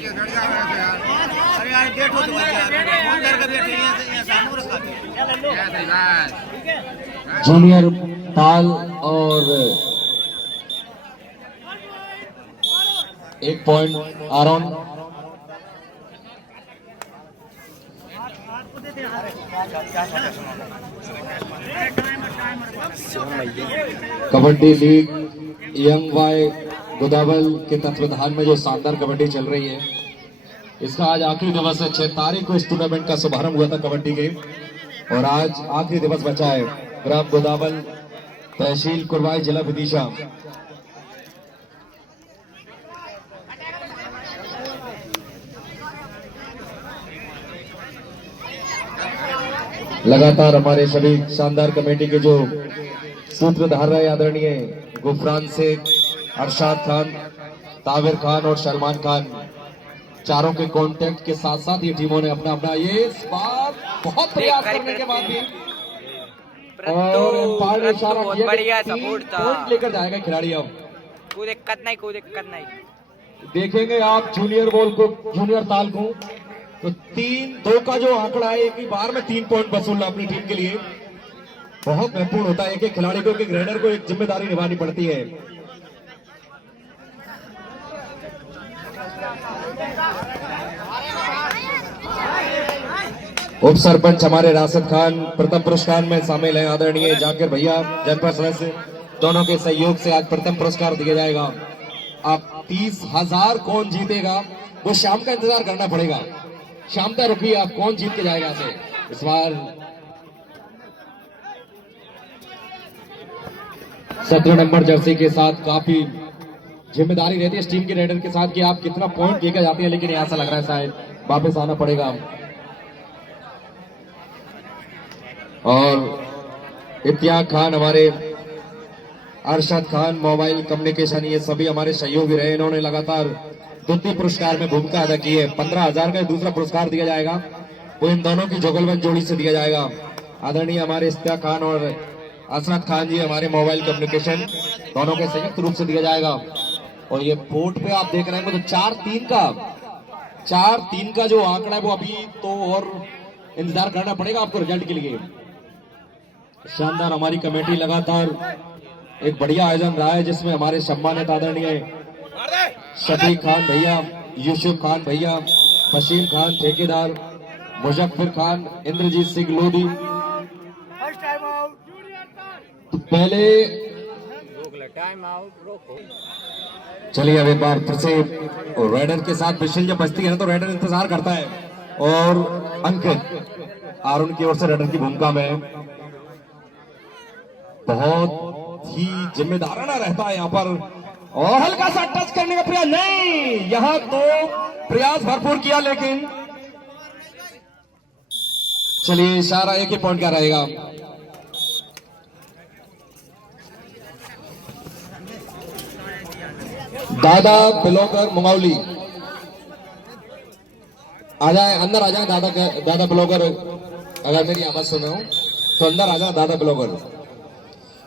अरे यार डेट हो चुका है, फोन करके बैठे हैं सामू रखा जूनियर ताल और 1 पॉइंट आरोन। कबड्डी लीग यंग वाई गोदावल के तत्वाधान में जो शानदार कबड्डी चल रही है, इसका आज आखिरी दिवस है। 6 तारीख को इस टूर्नामेंट का शुभारंभ हुआ था कबड्डी के, और आज आखिरी दिवस बचा है। ग्राम गोदावल, तहसील कुरवाई, जिला विदिशा। लगातार हमारे सभी शानदार कमेटी के जो सूत्रधार रहे आदरणीय गुफरान शेख, अरशाद खान, ताविर खान और सलमान खान, चारों के कांटेक्ट के साथ साथ ये टीमों ने अपना अपना ये इस बार बहुत प्रयास करने के बाद भी और एम्पायर ने इशारा किया कि 3 पॉइंट लेकर जाएगा खिलाड़ी। अब कोई दिक्कत नहीं देखेंगे आप जूनियर बॉल को, जूनियर ताल को, तो 3-2 का जो आंकड़ा है, एक ही बार में 3 पॉइंट वसूलना अपनी टीम के लिए बहुत महत्वपूर्ण होता है। एक खिलाड़ी को, एक रेडर को एक जिम्मेदारी निभानी पड़ती है। उप सरपंच हमारे राशिद खान प्रथम पुरस्कार में शामिल हैं। आदरणीय जाकिर भैया जनपद सदस्य, दोनों के सहयोग से आज प्रथम पुरस्कार दिया जाएगा। अब 30,000 कौन जीतेगा वो शाम का इंतजार करना पड़ेगा। शाम तक रुकिए, आप कौन जीत के जाएगा से इस बार 17 नंबर जर्सी के साथ काफी जिम्मेदारी रहती है इस टीम के रेडर के साथ कि आप कितना पॉइंट लेकर जाते हैं, लेकिन ऐसा लग रहा है शायद वापस आना पड़ेगा। और इत्याग खान, हमारे अरशद खान, मोबाइल कम्युनिकेशन, ये सभी हमारे सहयोगी रहे। इन्होंने लगातार द्वितीय पुरस्कार में भूमिका अदा की है। 15,000 का दूसरा पुरस्कार दिया जाएगा, वो इन दोनों की जुगलबंद जोड़ी से दिया जाएगा। आदरणीय हमारे इत्याग खान और अशरफ खान जी, हमारे मोबाइल कम्युनिकेशन, दोनों के संयुक्त रूप से दिया जाएगा। और ये बोर्ड पे आप देख रहे हैं तो 4-3 का जो आंकड़ा है वो अभी तो और इंतजार करना पड़ेगा आपको रिजल्ट के लिए। शानदार हमारी कमेटी लगातार एक बढ़िया आयोजन रहा है, जिसमें हमारे सम्मानित आदरणीय शफीक खान भैया, यूसुफ खान भैया, बशीर खान ठेकेदार, मुजफ्फर खान, इंद्रजीत सिंह लोधी। तो पहले चलिए अब एक बार फिर से रेडर के साथ विशेष जब बजती है ना तो रेडर इंतजार करता है, और अंकित आरुण की ओर से रेडर की भूमिका में बहुत ही जिम्मेदाराना रहता है यहाँ पर। और हल्का सा टच करने का प्रयास नहीं, यहाँ तो प्रयास भरपूर किया, लेकिन चलिए इशारा एक ही पॉइंट का रहेगा। दादा ब्लॉगर मुंगौली आ जाए, अंदर आ जाए। दादा ब्लॉगर, अगर मेरी आवाज सुन रहे हो तो अंदर आ जाए दादा ब्लॉगर।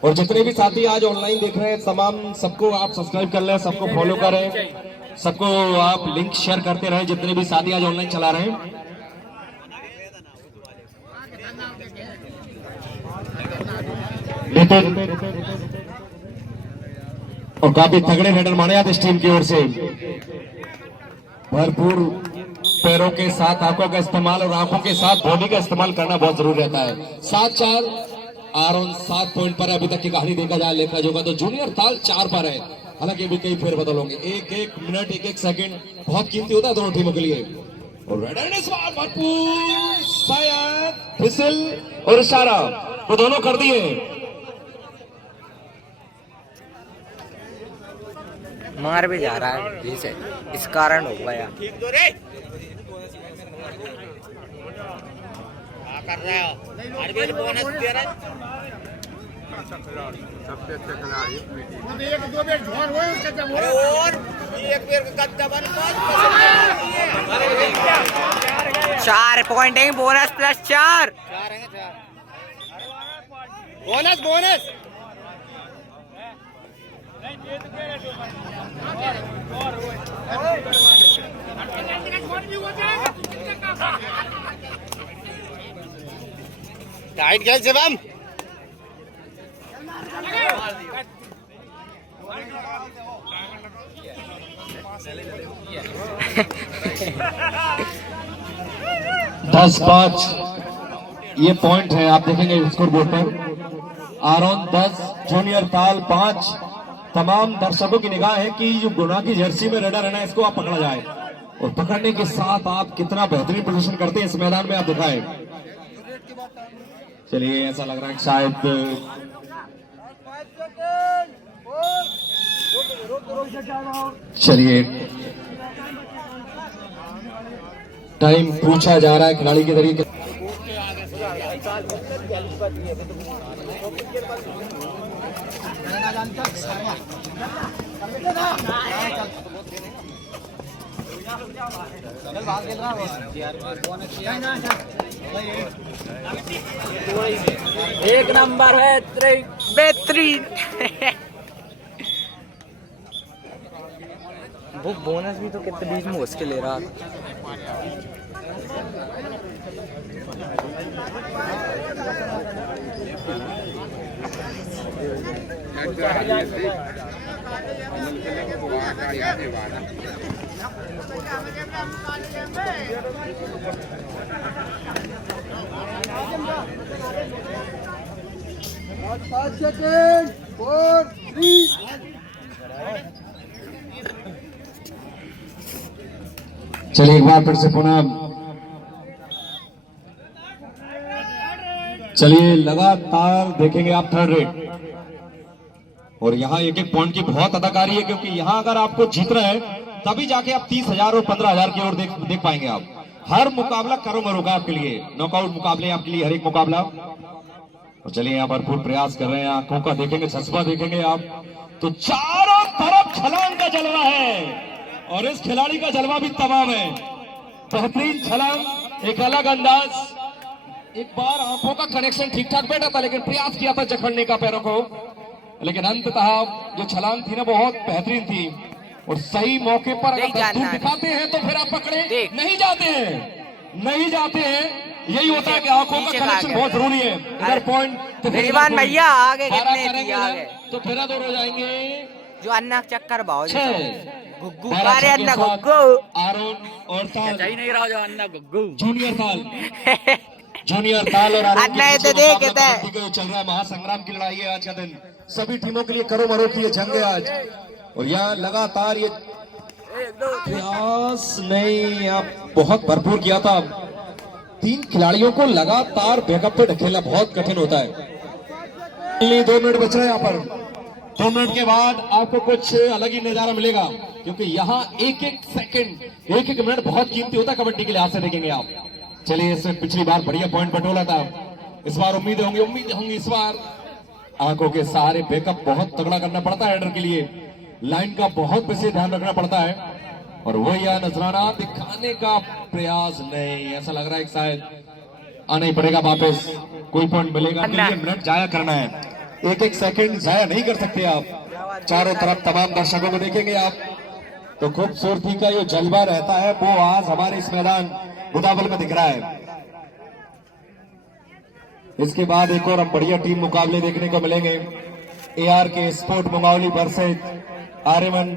और जितने भी साथी आज ऑनलाइन देख रहे हैं तमाम सबको आप सब्सक्राइब कर लें, सबको फॉलो करें, सबको आप लिंक शेयर करते रहें। जितने भी साथी आज ऑनलाइन चला रहे हैं, और काफी तगड़े रेडर माने जाते इस टीम की ओर से। भरपूर पैरों के साथ आंखों का इस्तेमाल और आंखों के साथ बॉडी का इस्तेमाल करना बहुत जरूरी रहता है। 7-4 आरोन 7 पॉइंट पर अभी तक की कहानी देखा जाए लेखा जोगा तो जूनियर ताल 4 पर है। हालांकि अभी कई फेरबदल होंगे, एक मिनट 1 सेकंड बहुत कीमती होता है दोनों टीमों के लिए। और रेडर ने इस बार भरपूर शायद फिसल और इशारा वो दोनों कर दिए। मार भी जा रहा है जिसे इस कारण हो गया। कर रहे हो आरबीएल बोनस दे रहा है सबसे अच्छा खिलाड़ी। एक 2 बेर झोर हुए उसका जब और एक बेर गद्दा बन 4 पॉइंट है, बोनस प्लस 4 है। बोनस टाइट खेल शिवम। दस 5 ये पॉइंट है, आप देखेंगे स्कोर बोर्ड पर। आरोन 10, जूनियर ताल 5। तमाम दर्शकों की निगाह है कि जो गुना की जर्सी में रेडर है ना, इसको आप पकड़ा जाए, और पकड़ने के साथ आप कितना बेहतरीन प्रदर्शन करते हैं इस मैदान में आप दिखाएं। चलिए, ऐसा लग रहा है कि शायद चलिए टाइम पूछा जा रहा है खिलाड़ी के तरीके। एक नंबर है बेहतरीन। वो बोनस भी तो कितने बीच में उसके ले रहा चलिए एक बार फिर से पुनः, चलिए लगातार देखेंगे आप थर्ड रेट, और यहाँ एक एक पॉइंट की बहुत अदाकारी है, क्योंकि यहाँ अगर आपको जीतना है तभी जाके आप 30,000 और 15,000 की ओर देख पाएंगे। आप हर मुकाबला करो मरो होगा आपके लिए, नॉकआउट मुकाबले आपके लिए हर एक मुकाबला। और चलिए यहाँ भरपूर प्रयास कर रहे हैं, आंखों का देखेंगे, जज्बा देखेंगे आप तो चारों तरफ छलांग का जलवा है, और इस खिलाड़ी का जलवा भी तमाम है। बेहतरीन छलांग, एक अलग अंदाज। एक बार आंखों का कनेक्शन ठीक ठाक बैठा था, लेकिन प्रयास किया था जकड़ने का पैरों को, लेकिन अंततः जो छलांग थी ना बहुत बेहतरीन थी। और सही मौके पर अगर दस्तूर दिखाते हैं तो फिर आप पकड़े, नहीं जाते हैं, यही होता है कि आंखों का कनेक्शन बहुत जरूरी है। इधर पॉइंट भैया आगे करेंगे तो फिर दौड़ हो जाएंगे। जो अन्ना चक्कर भाव गुग्गू अन्ना गुग्गू आरोन और ताल नहीं रहा, जो अन्ना गुग्गू जूनियर ताल और अन्ना ये तो देख चल रहा है। महासंग्राम की लड़ाई है आज का दिन, सभी टीमों के लिए करो मरो की ये जंग है आज। और यहाँ लगातार ये प्रयास नहीं, आप बहुत भरपूर किया था। 3 खिलाड़ियों को लगातार बैकअप पे ढकेलना बहुत कठिन होता है। 2 मिनट बच रहे हैं यहाँ पर। 2 मिनट के बाद आपको कुछ अलग ही नजारा मिलेगा, क्योंकि यहाँ एक एक सेकंड, एक एक मिनट बहुत कीमती होता है कबड्डी के लिहाज से, देखेंगे आप। चलिए, इसमें पिछली बार बढ़िया पॉइंट बटोला था, इस बार उम्मीदें होंगी इस बार। आंखों के सहारे बैकअप बहुत तगड़ा करना पड़ता है हेडर के लिए, लाइन का बहुत विशेष ध्यान रखना पड़ता है। और वो यह नजराना दिखाने का प्रयास नहीं, ऐसा लग रहा है कि शायद आना ही पड़ेगा वापस, कोई पॉइंट मिलेगा नहीं, मिनट जाया करना है, एक एक सेकंड जाया नहीं कर सकते आप। चारों तरफ तमाम दर्शकों को देखेंगे आप तो खूबसूरती का जो जलवा रहता है वो आज हमारे इस मैदान बुदावल में दिख रहा है। इसके बाद एक और हम बढ़िया टीम मुकाबले देखने को मिलेंगे। AR के स्पोर्ट मंगावली वर्सेज आर्यन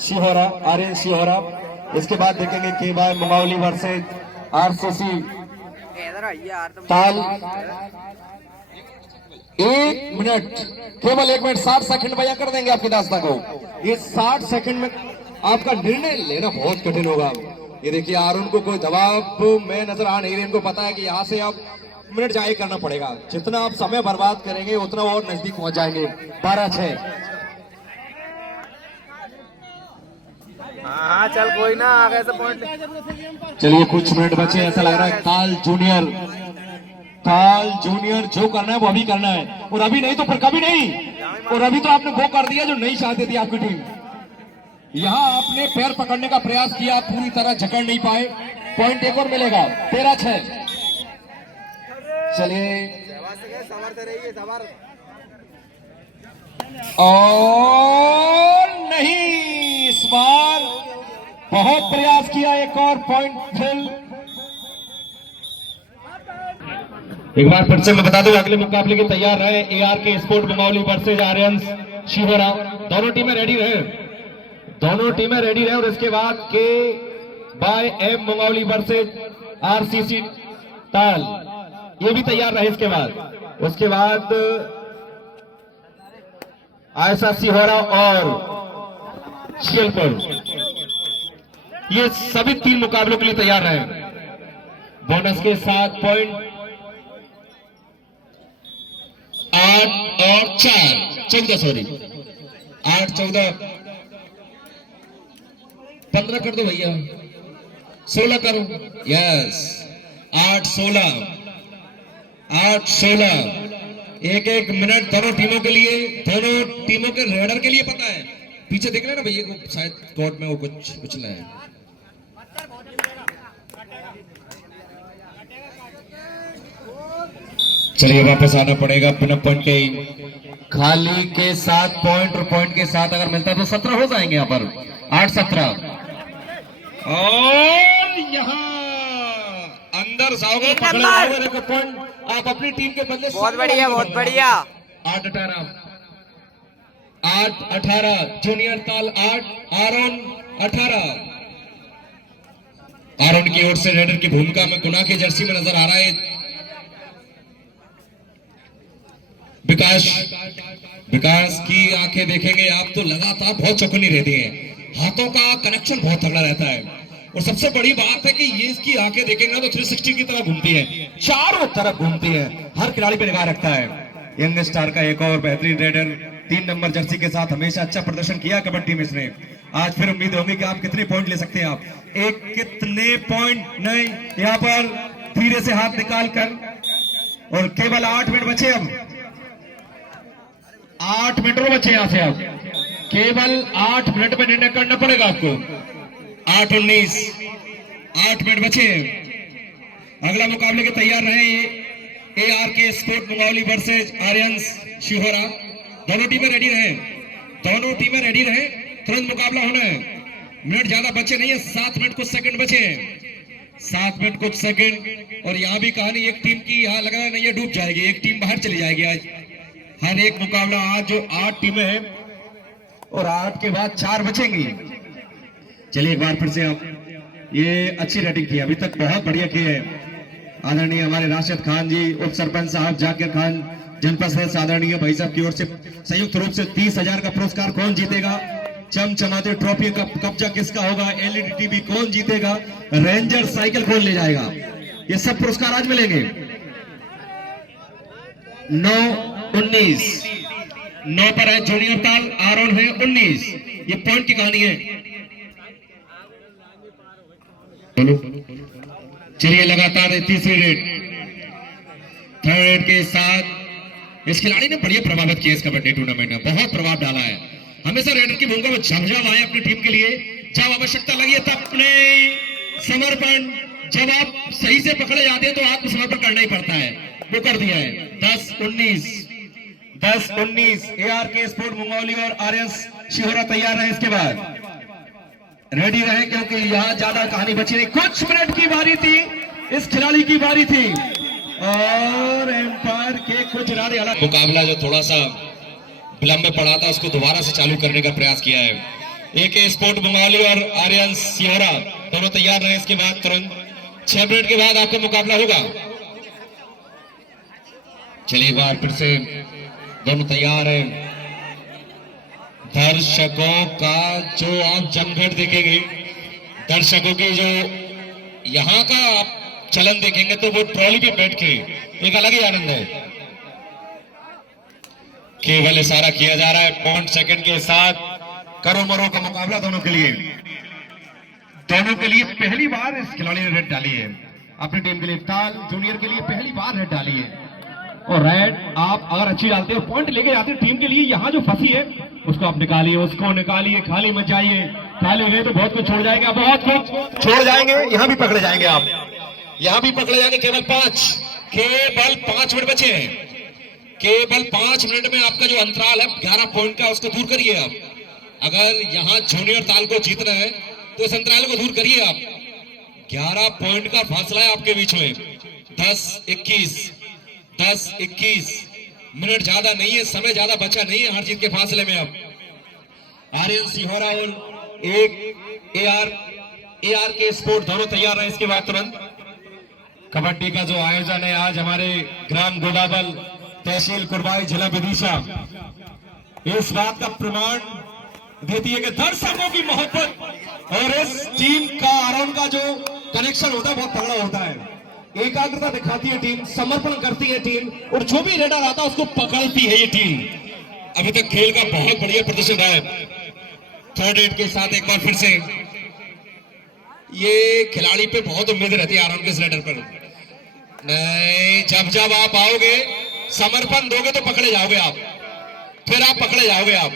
शिहोरा। इसके बाद देखेंगे KY मंगावली वर्सेज RCC ताल। 1 मिनट, केवल 1 मिनट 60 सेकंड बया कर देंगे आपकी दास्ता को। ये 60 सेकंड में आपका निर्णय लेना बहुत कठिन होगा। ये देखिए, आरुण को कोई दबाव में नजर आ नहीं रही, इनको पता है कि यहाँ से आप मिनट जाए करना पड़ेगा। जितना आप समय बर्बाद करेंगे उतना और नजदीक पहुंच जाएंगे। 12-6। हाँ चल कोई ना, आगे से पॉइंट। चलिए, कुछ मिनट बचे, ऐसा लग रहा है ताल जूनियर जो करना है वो अभी करना है, और अभी नहीं तो फिर कभी नहीं। और अभी तो आपने वो कर दिया जो नहीं चाहती थी आपकी टीम। यहाँ आपने पैर पकड़ने का प्रयास किया, पूरी तरह जकड़ नहीं पाए। पॉइंट एक और मिलेगा। 13-6। चलिए, और नहीं, इस बार बहुत प्रयास किया, एक और पॉइंट फिल। एक बार फिर से मैं बता दूं, अगले मुकाबले के तैयार रहे एआर के स्पोर्ट बंगाली वर्सेज आर्यंस शिवरा। दोनों टीमें रेडी रहे, दोनों टीमें रेडी रहे। और इसके बाद के by M Bengali versus RCC ताल, ये भी तैयार रहे। उसके बाद आयसा सिहोरा और शियलपुर, ये सभी 3 मुकाबलों के लिए तैयार रहे। बोनस के 7 पॉइंट, 8 और 4 14, सॉरी 8 14 15 कर दो भैया, 16 करो। यस, 8 16 एक मिनट दोनों टीमों के लिए, दोनों टीमों के रेडर के लिए। पता है पीछे देख रहे ना भैया को, शायद कोर्ट में वो कुछ उछला है। चलिए वापस आना पड़ेगा पुनः पॉइंट के खाली के 7 पॉइंट, और पॉइंट के 7 अगर मिलता है तो 17 हो जाएंगे यहाँ पर। 8-17 और यहाँ अंदर जाओगे, पकड़े पॉइंट आप अपनी टीम के बदले। बहुत बढ़िया, बहुत बढ़िया। 8-18 जूनियर ताल 8, आरोन 18। आरोन की ओर से रेडर की भूमिका में गुना की जर्सी में नजर आ रहा है विकास की आंखें देखेंगे आप तो लगातार बहुत चौकन्नी रहती हैं, हाथों का कनेक्शन बहुत तगड़ा रहता है। और सबसे बड़ी बात है कि ये इसकी आंखें देखेंगे तो 360 की तरह घूमती है, चारों तरफ घूमती है, हर खिलाड़ी पे निगाह रखता है। यंग स्टार का एक और बेहतरीन रेडर 3 नंबर जर्सी के साथ हमेशा अच्छा प्रदर्शन किया कबड्डी में इसने। आज फिर उम्मीद होगी कि आप कितने पॉइंट ले सकते हैं। आप एक कितने पॉइंट नहीं, यहाँ पर धीरे से हाथ निकाल कर, और केवल 8 मिनट बचे। अब 8 मिनट बचे यहां से, अब केवल 8 मिनट में निर्णय करना पड़ेगा आपको। 8-19 8 मिनट बचे। अगला मुकाबले के तैयार रहे एआर के स्पोर्ट बंगाली वर्सेज आर्यंस शिहोरा। दोनों टीमें रेडी रहे, तुरंत मुकाबला होना है। मिनट ज्यादा बचे नहीं है, 7 मिनट कुछ सेकंड बचे हैं, 7 मिनट कुछ सेकंड। और यहाँ भी कहानी एक टीम की, यहाँ लगा नहीं है डूब जाएगी, एक टीम बाहर चली जाएगी। आज हर एक मुकाबला, आज जो 8 टीमें हैं और 8 के बाद 4 बचेंगी। चलिए एक बार फिर से आप, ये अच्छी रेटिंग की, अभी तक बहुत बढ़िया की है। आदरणीय हमारे राशिद खान जी, उप सरपंच साहब जाकिर खान, जनपद सदस्य आदरणीय भाई साहब की ओर से संयुक्त रूप से 30,000 का पुरस्कार। कौन जीतेगा? चमचमाते ट्रॉफी का कब्जा किसका होगा? एलईडी टीवी कौन जीतेगा? रेंजर साइकिल कौन ले जाएगा? ये सब पुरस्कार आज मिलेंगे। 9-19 9 पर है जूनियर ताल, आरोन है 19। ये पॉइंट की कहानी है। चलिए लगातार तीसरी रेड, थर्ड रेड के साथ इस खिलाड़ी ने बढ़िया प्रभावित किया इस कबड्डी टूर्नामेंट में, बहुत प्रभाव डाला है। हमेशा रेडर की भूमिका में झमझम आए अपनी टीम के लिए, जब आवश्यकता लगी है तब अपने समर्पण, जब आप सही से पकड़े जाते हैं तो आत्मसमर्पण करना ही पड़ता है, वो कर दिया है। 10-19 एआर के स्पोर्ट मंगोली और आर्यंस शिहोरा तैयार है। इसके बाद रेडी रहे क्योंकि यहाँ ज्यादा कहानी बची नहीं, कुछ मिनट की बारी थी, इस खिलाड़ी की बारी थी और एम्पायर के कुछ इरादे अलग। मुकाबला जो थोड़ा सा विलंब में पड़ा था उसको दोबारा से चालू करने का प्रयास किया है। एक स्पोर्ट बंगाली और आर्यंस सिहोरा दोनों तैयार रहे। इसके बाद तुरंत 6 मिनट के बाद आपका मुकाबला होगा। चलिए एक बार फिर से दोनों तैयार हैं। दर्शकों का जो आप जमघट देखेंगे, दर्शकों की जो यहाँ का आप चलन देखेंगे तो वो ट्रॉली पे बैठ के एक अलग ही आनंद है। केवल इशारा किया जा रहा है, 5 सेकंड के साथ करो मरो का मुकाबला दोनों के लिए पहली बार इस खिलाड़ी ने रेड डाली है अपनी टीम के लिए। ताल जूनियर के लिए पहली बार रेड डाली है और रेड आप अगर अच्छी डालते हो, पॉइंट लेके जाते हो टीम के लिए। यहाँ जो फंसी है उसको आप निकालिए, उसको निकालिए, खाली मत जाइए। खाली गए तो बहुत कुछ छोड़ जाएंगे, बहुत कुछ छोड़ जाएंगे। यहाँ भी पकड़े जाएंगे आप, यहाँ भी पकड़े जाएंगे। केवल 5 मिनट बचे हैं, केवल 5 मिनट में आपका जो अंतराल है 11 पॉइंट का, उसको दूर करिए आप। अगर यहाँ जूनियर ताल को जीतना है तो इस अंतराल को दूर करिए आप। 11 पॉइंट का फासला है आपके बीच में। 10-21 मिनट ज्यादा नहीं है, समय ज्यादा बचा नहीं है हर चीज के फासले में। अब आर्यन सिहोरा और एक AR के स्पोर्ट दोनों तैयार है। इसके बाद तुरंत कबड्डी का जो आयोजन है आज हमारे ग्राम गोदाबल तहसील कुरबाई जिला विदिशा, इस बात का प्रमाण देती है कि दर्शकों की मोहब्बत और इस टीम का आराम का जो कनेक्शन होता है बहुत तगड़ा होता है। एकाग्रता दिखाती है टीम, समर्पण करती है टीम, और जो भी रेडर आता है उसको पकड़ती है ये टीम। अभी तक खेल का बहुत बढ़िया प्रदर्शन रहा है। थर्ड एड के साथ एक बार फिर से ये खिलाड़ी पे बहुत उम्मीद रहती है आराम के रेडर पर। नहीं, जब आप आओगे, समर्पण दोगे तो पकड़े जाओगे आप, फिर आप पकड़े जाओगे आप।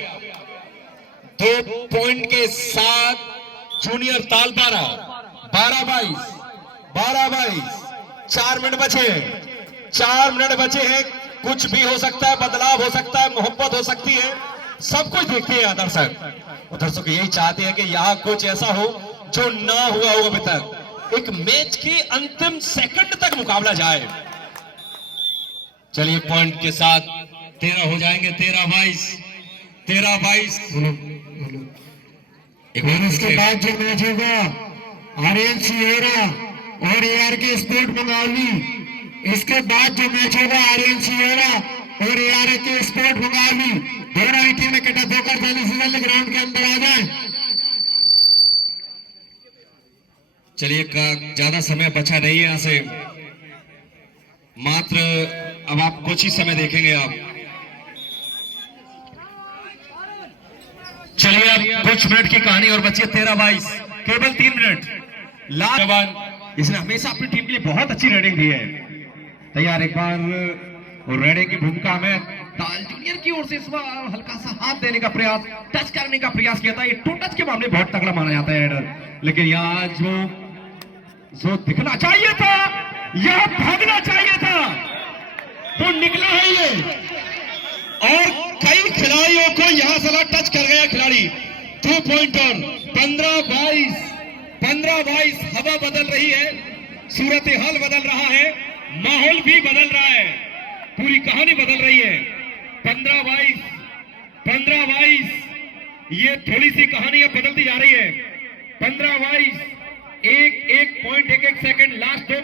2 पॉइंट के साथ जूनियर ताल 12-22 4 मिनट बचे हैं। कुछ भी हो सकता है, बदलाव हो सकता है, मोहब्बत हो सकती है, सब कुछ देखते हैं दर्शक। दर्शक यही चाहते हैं कि यहाँ कुछ ऐसा हो जो ना हुआ हो अभी तक। एक मैच के अंतिम सेकंड तक मुकाबला जाए। चलिए पॉइंट के साथ 13 हो जाएंगे। 13-22 इसके बाद जो मैच होगा आर्यन सिहोरा और AR के स्पोर्ट बंगाली, इसके बाद जो मैच होगा आर्यन सिहोरा और AR के स्पोर्ट बंगाली, दोनों ही टीमें इकट्ठा होकर जल्दी ग्राउंड के अंदर आ जाए। चलिए ज्यादा समय बचा नहीं है यहाँ से, मात्र अब आप कुछ ही समय देखेंगे आप। चलिए अब कुछ मिनट की कहानी और बची है। 13-22 केवल 3 मिनट। जवान इसने हमेशा अपनी टीम के लिए बहुत अच्छी रेडिंग दी है। तैयार एक बार, और रेडिंग की भूमिका में ताल जूनियर की ओर से इस बार हल्का सा हाथ देने का प्रयास, टच करने का प्रयास किया था। ये टू टच के मामले बहुत तगड़ा माना जाता है रेडर, लेकिन यहाँ जो दिखना चाहिए था, यह भागना चाहिए था, तो निकला है ये। और कई खिलाड़ियों को यहां से टच कर गया खिलाड़ी। 2 पॉइंटर। 15-22 हवा बदल रही है, सूरत हाल बदल रहा है, माहौल भी बदल रहा है, पूरी कहानी बदल रही है। 15-22 ये थोड़ी सी कहानी अब बदलती जा रही है। 15-22 एक पॉइंट 1 सेकंड। लास्ट 2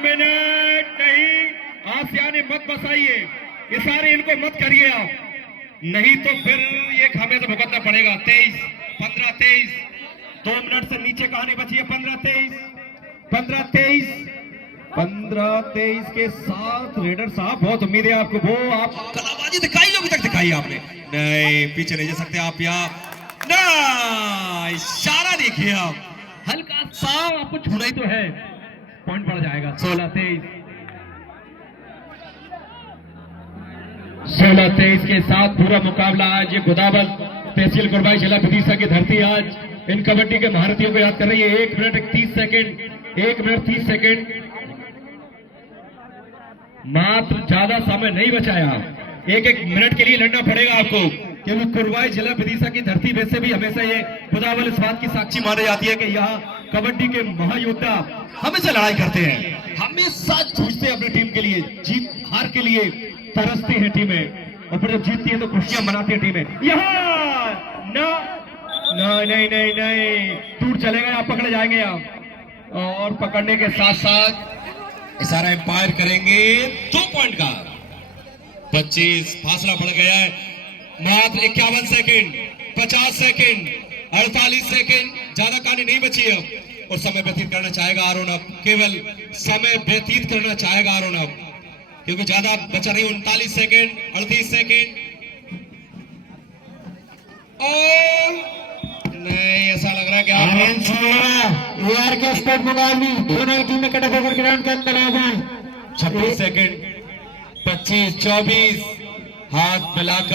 मिनट नहीं, आसियाने मत बसाइए, इशारे इनको मत करिए आप, नहीं तो फिर ये हमें तो भुगतना पड़ेगा। 15-23 2 मिनट से नीचे कहानी बची है। 15-23 के साथ रेडर साहब बहुत उम्मीद है आपको। वो आप कलाबाजी दिखाई जो अभी तक दिखाई आपने नहीं, पीछे नहीं जा सकते आप यहाँ ना, इशारा देखिए आप, हल्का सा आपको छूना ही तो है, पॉइंट बढ़ जाएगा। 16-23 के साथ पूरा मुकाबला आज ये गोदाबल तहसील कुरबाई जिला विदिशा की धरती आज इन कबड्डी के महारथियों को याद कर रही है। 1 मिनट 30 सेकंड मात्र, ज्यादा समय नहीं बचाया। एक मिनट के लिए लड़ना पड़ेगा आपको, क्योंकि कुरबाई जिला विदिशा की धरती वैसे भी हमेशा ये गोदाबल इस बात की साक्षी मानी जाती है कि यहाँ कबड्डी के महायोद्धा हमेशा लड़ाई करते हैं, हमेशा जूझते हैं अपनी टीम के लिए, जीत हार के लिए तरसती है टीमें, और फिर जब जीतती है तो खुशियां मनाती है टीमें। यहाँ नहीं, टूट चलेगा, आप पकड़े जाएंगे आप, और पकड़ने के साथ साथ इशारा एम्पायर करेंगे। 2 पॉइंट का 25 फासला बढ़ गया है। मात्र 51 सेकंड, 50 सेकंड, 48 सेकंड, ज्यादा कहानी नहीं बची है। और समय व्यतीत करना चाहेगा आरोन अब, केवल समय व्यतीत करना चाहेगा आरोन अब, क्योंकि ज्यादा बचा नहीं। 39 सेकंड, 38 सेकंड, और नहीं, ऐसा लग रहा है कि आर्यन सिहोरा AR के स्पोर्ट बंगाली, दोनों ही टीमें इकट्ठा होकर ग्राउंड के अंदर आ जाए। 26 सेकंड, 25, 24 हाथ मिलाकर